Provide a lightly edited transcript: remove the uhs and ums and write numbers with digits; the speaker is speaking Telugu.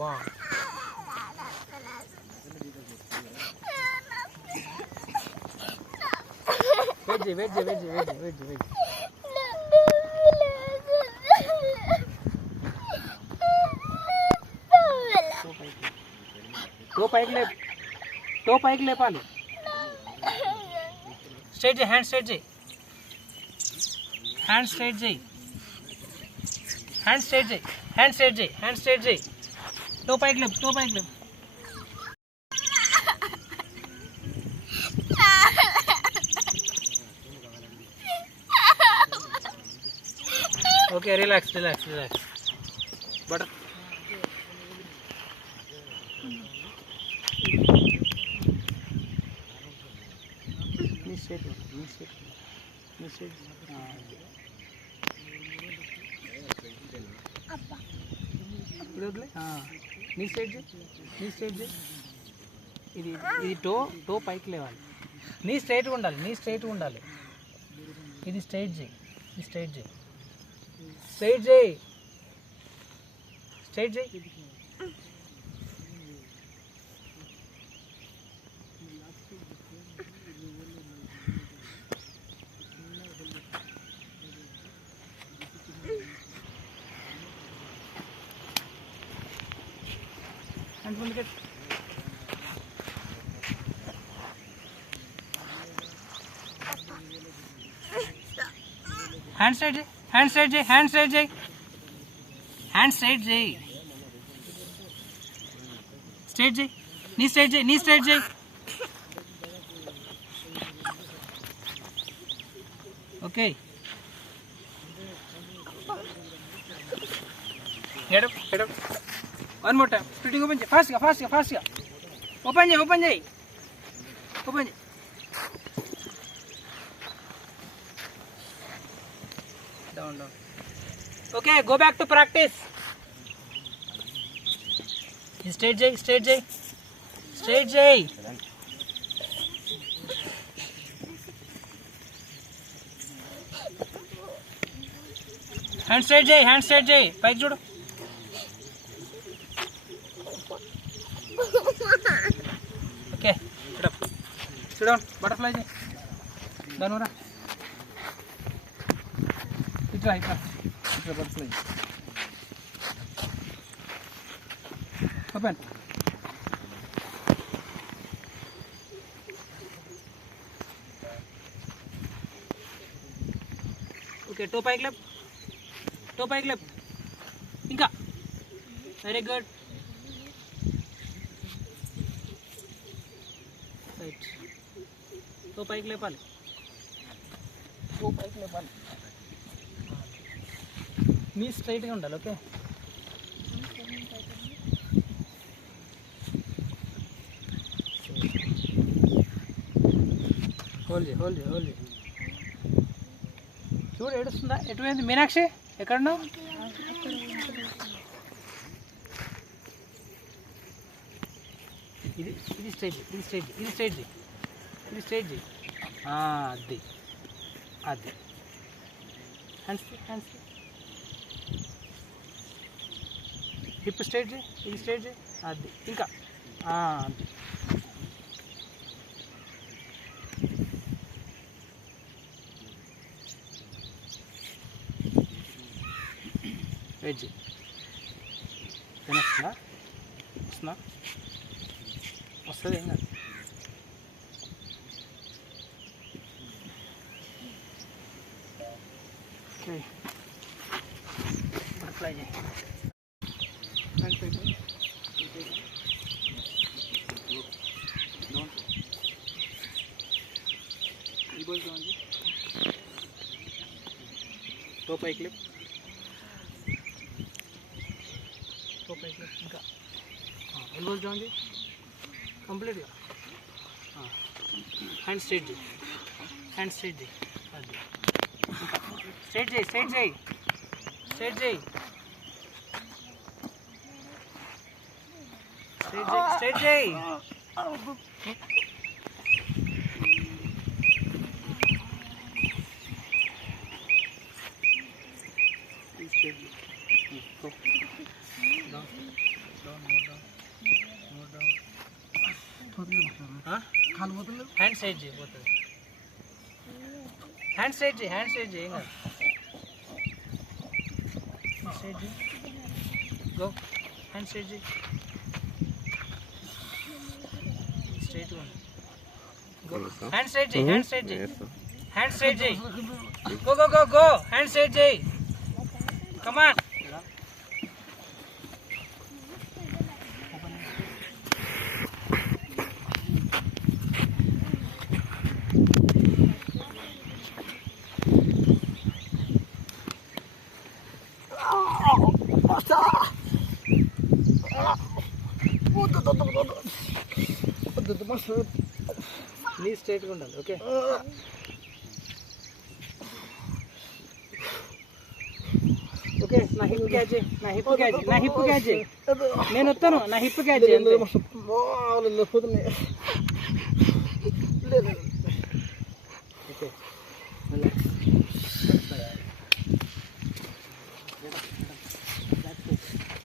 1. Wait. Toe pike lepali. Straight J, hand straight J. Hand straight J. Hand straight J. Toe pike lep. Okay, relax. Butter. Knee straight. Knee straight J. ఇది టో పైకి లేవాలి. నీ స్ట్రైట్గా ఉండాలి. ఇది straight J. Hand straight J. Straight J. Knee straight J. Okay. Get up. One more time. Splitting open J. Fast. Open J. Down. Okay, go back to practice. Straight J. Hand straight J. Pike judo. Okay, sit up. Sit down. Butterfly J. Danura. Itra. Butterfly. Open. Okay, toe pike left. Inka. Very good. Right. Toe pike lepali. Knee straight గా ఉండాలి. ఓకే, హోల్డ్ చూడు ఏడుస్తుందా? ఎటువైంది మీనాక్షి? ఎక్కడున్నావు? ఇది స్ట్రైట్ J. అది హ్యాండ్స్ హిప్ స్ట్రైట్ J. ఇది స్ట్రైట్ J. అది ఇంకా అది. Wait J. వస్తుంది ఏం కాదు. Okay, butterfly J. Toe pike clip. ఇంకా elbows down J. Completely. Hand straight J. అది straight J. Down. Hand straight చేయి పోతుంది. హ్యాండ్ స్ట్రైట్ చేయి, హ్యాండ్ స్ట్రైట్ చేయి, ఏం కాదు. స్ట్రైట్ చేయి, గో, హ్యాండ్ స్ట్రైట్ చేయి, స్ట్రైట్ ఉంది. హ్యాండ్ స్ట్రైట్ చేయి, హ్యాండ్ స్ట్రైట్ చేయి, హ్యాండ్ స్ట్రైట్ చేయి, go go go go, hand straight చేయి, కమాన్. నీ స్ట్రైట్గా ఉండాలి. Okay, okay. నా హిప్ క్యాచ్ చేయి, నా హిప్ క్యాచ్ చేయి, నా హిప్ క్యాచ్ చేయి. నేను వస్తాను, నా హిప్ క్యాచ్ చేయి.